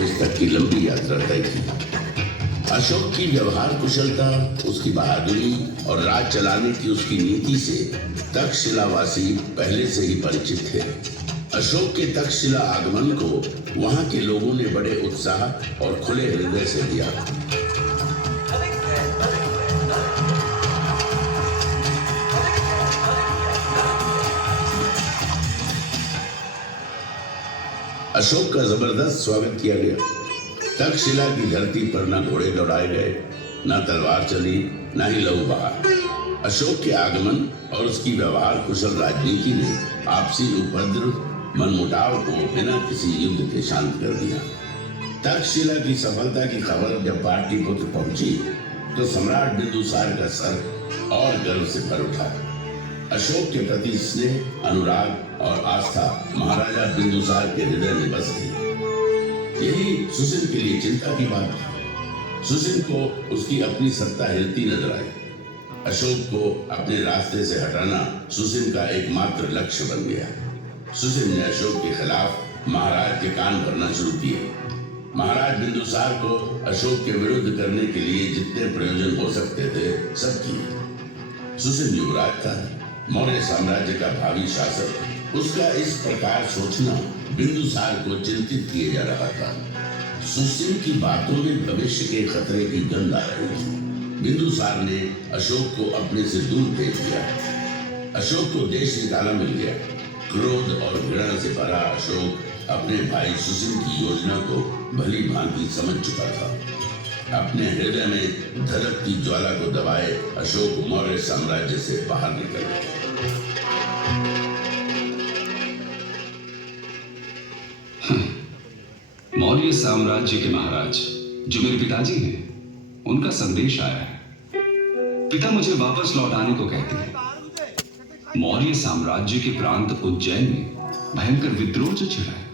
देश तक की लंबी यात्रा तय की। अशोक की व्यवहार कुशलता, उसकी बहादुरी और राज चलाने की उसकी नीति से तक्षशिलावासी पहले से ही परिचित थे। अशोक के तक्षशिला आगमन को वहां के लोगों ने बड़े उत्साह और खुले हृदय से लिया। अशोक का जबरदस्त स्वागत किया गया। तक्षशिला की धरती पर न घोड़े दौड़ाए गए, न तलवार चली, न ही लहू बहा। अशोक के आगमन और उसकी व्यवहार कुशल राजनीति ने आपसी उपद्रव, मनमुटाव को बिना किसी युद्ध के शांत कर दिया। तक्षशिला की सफलता की खबर जब पाटलिपुत्र पहुंची तो सम्राट बिंदुसार का सर और गर्व से भर उठा। अशोक के प्रति स्नेह, अनुराग और आस्था महाराजा बिंदुसार के हृदय में बस गई। यही सुसिन के लिए चिंता की बात थी। सुसिन को उसकी अपनी सत्ता हिलती नजर आई। अशोक को अपने रास्ते से हटाना सुसिन का एकमात्र लक्ष्य बन गया। सुसिन ने अशोक के खिलाफ महाराज के कान भरना शुरू किए। महाराज बिंदुसार को अशोक के विरुद्ध करने के लिए जितने प्रयोजन हो सकते थे सब किए। सुसिन युवराज था, मौर्य साम्राज्य का भावी शासक। उसका इस प्रकार सोचना बिंदुसार को चिंतित किए जा रहा था। सुसिन की बातों में भविष्य के खतरे की गंध आ रही थी। बिंदुसार ने अशोक को अपने से दूर भेज दिया। अशोक को देश निकाला मिल गया। क्रोध और घृणा से भरा अशोक अपने भाई सुसिन की योजना को भली भांति समझ चुका था। अपने हृदय में धड़कती ज्वाला को दबाए अशोक मौर्य साम्राज्य से बाहर निकल गया। मौर्य साम्राज्य के महाराज जो मेरे पिताजी हैं, उनका संदेश आया है। पिता मुझे वापस लौटाने को कहते हैं। मौर्य साम्राज्य के प्रांत उज्जैन में भयंकर विद्रोह जो छिड़ा है।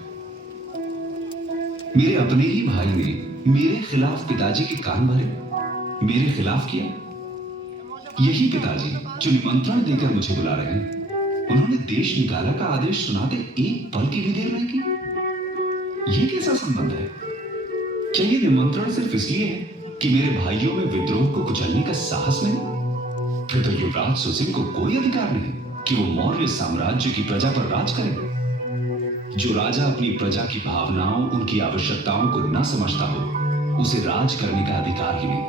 मेरे अपने ही भाई ने मेरे खिलाफ पिताजी के कान भरे, मेरे खिलाफ किया। यही पिताजी जो निमंत्रण देकर मुझे बुला रहे हैं, उन्होंने देश निकाला का आदेश सुनाते एक पल की भी देर नहीं की। ये कैसा संबंध है? क्या ये निमंत्रण सिर्फ इसलिए है कि मेरे भाइयों में विद्रोह को कुचलने का साहस नहीं? फिर तो युवराज सुसिन को कोई अधिकार नहीं कि वो मौर्य साम्राज्य की प्रजा पर राज करे। जो राजा अपनी प्रजा की भावनाओं, उनकी आवश्यकताओं को न समझता हो, उसे राज करने का अधिकार ही नहीं।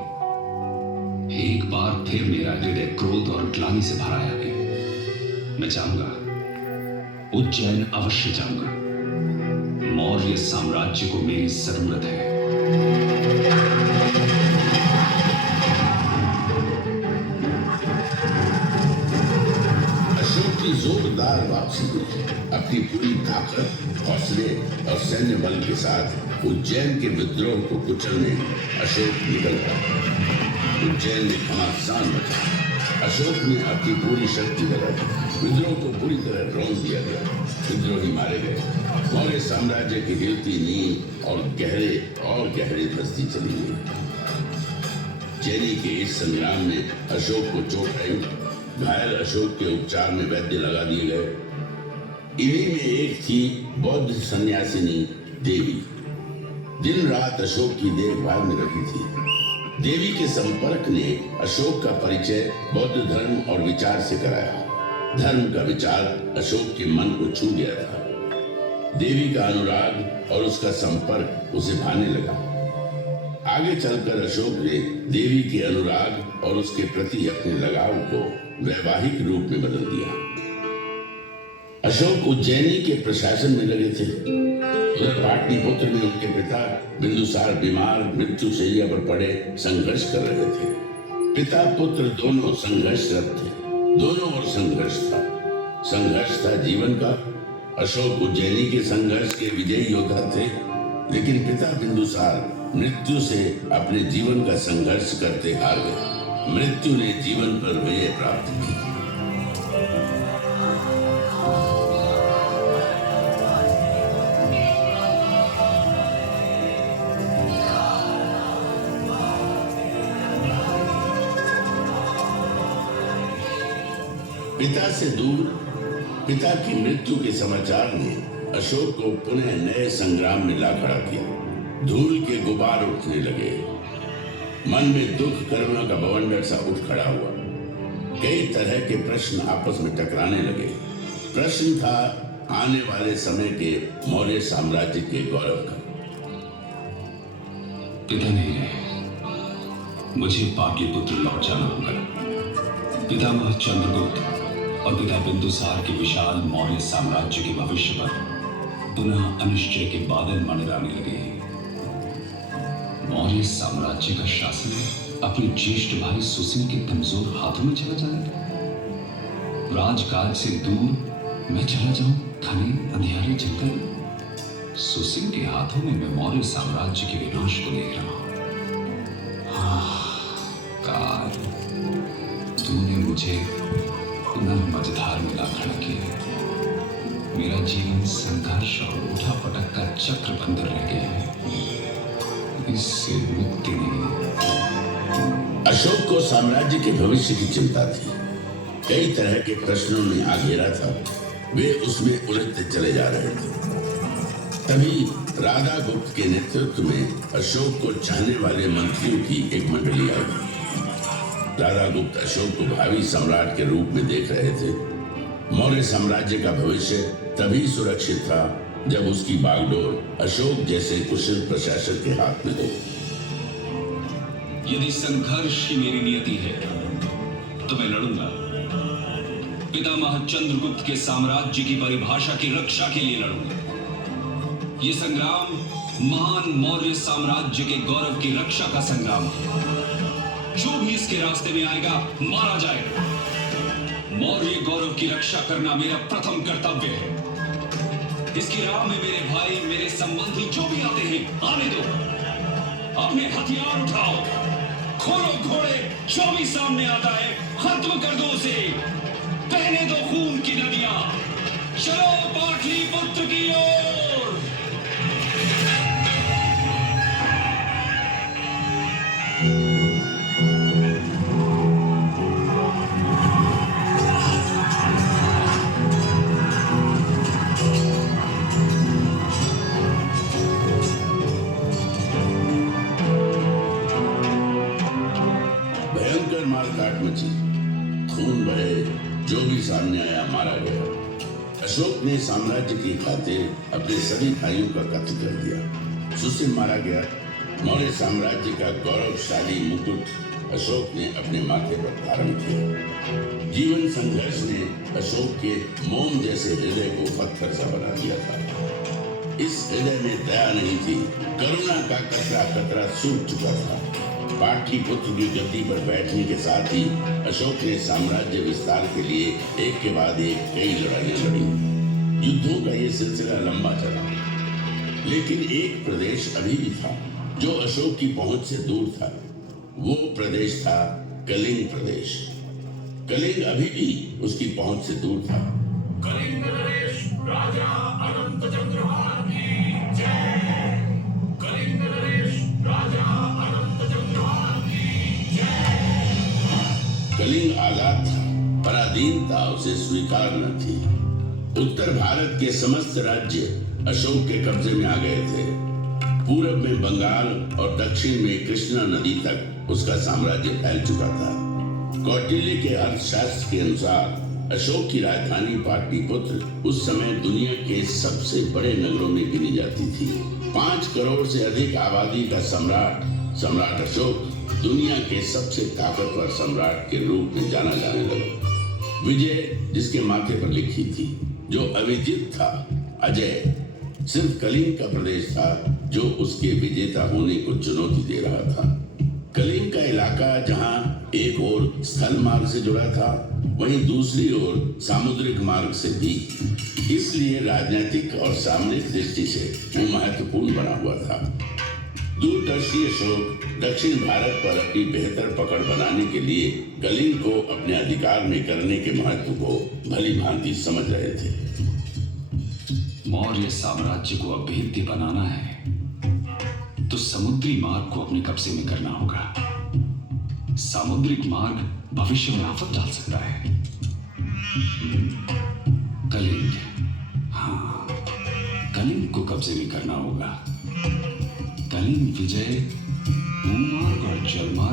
एक बार फिर मेरा हृदय क्रोध और ग्लानि से भरा आ गया। मैं जाऊंगा, उज्जैन अवश्य जाऊंगा। मौर्य साम्राज्य को मेरी जरूरत है। अशोक की जोरदार वापसी हुई। अपनी पूरी ताकत, हौसले और सैन्य बल के साथ उज्जैन के विद्रोह को कुचलने अशोक निकल पड़ा। उज्जैन में घमासान मचा। अशोक ने अपनी पूरी शक्ति लगाई। विद्रोह को पूरी तरह रौंद दिया गया। विद्रोही मारे गए। मौर्य साम्राज्य की हिलती नींव और गहरे धंसती चली गई। चेरी के इस संग्राम में अशोक को चोट आई। घायल अशोक के उपचार में वैद्य लगा दिए गए। इन्हीं में एक थी बौद्ध सन्यासिनी देवी। दिन रात अशोक की देखभाल में रखी थी। देवी के संपर्क ने अशोक का परिचय बौद्ध धर्म और विचार से कराया। धर्म का विचार अशोक के मन को छू गया था। देवी का अनुराग और उसका संपर्क उसे भाने लगा। आगे चलकर अशोक ने देवी के अनुराग और उसके प्रति अपने लगाव को वैवाहिक रूप में बदल दिया। अशोक उज्जैनी के प्रशासन में लगे थे। उधर पाटलिपुत्र में उनके पिता बिंदुसार बीमार मृत्यु शैया पर पड़े संघर्ष कर रहे थे। पिता पुत्र दोनों संघर्षरत थे। दोनों ओर संघर्ष था। संघर्ष था जीवन का। अशोक उज्जैनी के संघर्ष के विजयी योद्धा थे, लेकिन पिता बिंदुसार मृत्यु से अपने जीवन का संघर्ष करते हार गए। मृत्यु ने जीवन पर विजय प्राप्त की। पिता से दूर पिता की मृत्यु के समाचार ने अशोक को पुनः नए संग्राम में ला खड़ा किया। धूल के गुबार उठने लगे। मन में दुख कर्म का बवंडर सा उठ खड़ा हुआ। कई तरह के प्रश्न आपस में टकराने लगे। प्रश्न था आने वाले समय के मौर्य साम्राज्य के गौरव का। पिता नहीं रहे, मुझे पाटलिपुत्र लौट जाना होगा। पितामह चंद्रगुप्त और पिता बिंदुसार के विशाल मौर्य साम्राज्य के भविष्य पर पुनः अनिश्चय के बादल मंडराने लगे। मौर्य साम्राज्य का शासन अपने ज्येष्ठ भाई सुसिन के कमजोर हाथों में चला जाएगा। राजकाज से दूर मैं चला जाऊं घने अंधियारे जंगल। सुसिन के हाथों में मैं मौर्य साम्राज्य के विनाश को देख रहा हूं। काल, तूने मुझे पुनः मझधार में ला खड़ा किया। मेरा जीवन संघर्ष और उठा पटक का चक्र बंद रह गया है। इससे मुक्ति नहीं। अशोक को साम्राज्य के भविष्य की चिंता थी। कई तरह के प्रश्नों ने घेरा था। वे उसमें उलझते चले जा रहे थे। तभी राधा गुप्त के नेतृत्व में अशोक को चाहने वाले मंत्रियों की एक मंडली आई। राधा गुप्त अशोक को भावी सम्राट के रूप में देख रहे थे। मौर्य साम्राज्य का भविष्य तभी सुरक्षित था जब उसकी बागडोर अशोक जैसे कुशल प्रशासक के हाथ में हो। यदि संघर्ष ही मेरी नियति है तो मैं लड़ूंगा। पितामह चंद्रगुप्त के साम्राज्य की परिभाषा की रक्षा के लिए लड़ूंगा। ये संग्राम महान मौर्य साम्राज्य के गौरव की रक्षा का संग्राम है। जो भी इसके रास्ते में आएगा मारा जाएगा। मौर्य गौरव की रक्षा करना मेरा प्रथम कर्तव्य है। इसकी राह में मेरे भाई, मेरे संबंधी जो भी आते हैं आने दो। अपने हथियार उठाओ, खोलो घोड़े, जो भी सामने आता है खत्म कर दो उसे। बहने दो खून की नदियां। चलो पाटलिपुत्र की ओर। भयंकर मारकाट मची। खून बहे, जो भी सामने आया मारा गया। अशोक ने साम्राज्य की खातिर अपने सभी भाइयों का कत्ल कर दिया। सुसिन मारा गया। मौर्य साम्राज्य का गौरवशाली मुकुट अशोक ने अपने माथे पर धारण किया। जीवन संघर्ष ने अशोक के मोम जैसे हृदय को पत्थर सा बना दिया था। इस हृदय में दया नहीं थी। करुणा का कतरा कतरा सूख चुका था। पाटलिपुत्र की गद्दी पर बैठने के साथ ही अशोक ने साम्राज्य विस्तार के लिए एक के बाद एक कई लड़ाइयां लड़ी। युद्धों का ये सिलसिला लंबा चला। लेकिन एक प्रदेश अभी भी था जो अशोक की पहुंच से दूर था। वो प्रदेश था कलिंग प्रदेश। कलिंग अभी भी उसकी पहुंच से दूर था। कलिंग नरेश राजा अनंत चंद्रभान की जय। कलिंग नरेश राजा अनंत चंद्रभान की जय। कलिंग आजाद था, पराधीनता उसे स्वीकार न थी। उत्तर भारत के समस्त राज्य अशोक के कब्जे में आ गए थे। पूरब में बंगाल और दक्षिण में कृष्णा नदी तक उसका साम्राज्य फैल चुका था। कौटिल्य के अर्थशास्त्र के अनुसार अशोक की राजधानी पाटलिपुत्र उस समय दुनिया के सबसे बड़े नगरों में गिनी जाती थी। 5 करोड़ से अधिक आबादी का सम्राट अशोक दुनिया के सबसे ताकतवर सम्राट के रूप में जाना जाने लगा। विजय जिसके माथे पर लिखी थी, जो अविजित था, अजय सिर्फ कलिंग का प्रदेश था जो उसके विजेता होने को चुनौती दे रहा था। कलिंग का इलाका जहां एक ओर स्थल मार्ग से जुड़ा था, वहीं दूसरी ओर सामुद्रिक मार्ग से भी। इसलिए राजनीतिक और सामरिक दृष्टि से वो महत्वपूर्ण बना हुआ था। दूरदर्शी अशोक दक्षिण भारत पर अपनी बेहतर पकड़ बनाने के लिए कलिंग को अपने अधिकार में करने के महत्व को भली भांति समझ रहे थे। मौर्य साम्राज्य को अभेद्य बनाना है तो समुद्री मार्ग को अपने कब्जे में करना होगा। सामुद्रिक मार्ग भविष्य में आफत डाल सकता है। कलिंग, हाँ, कलिंग को कब्जे में करना होगा। तत्कालीन विजय भूमार्ग और जलमार्ग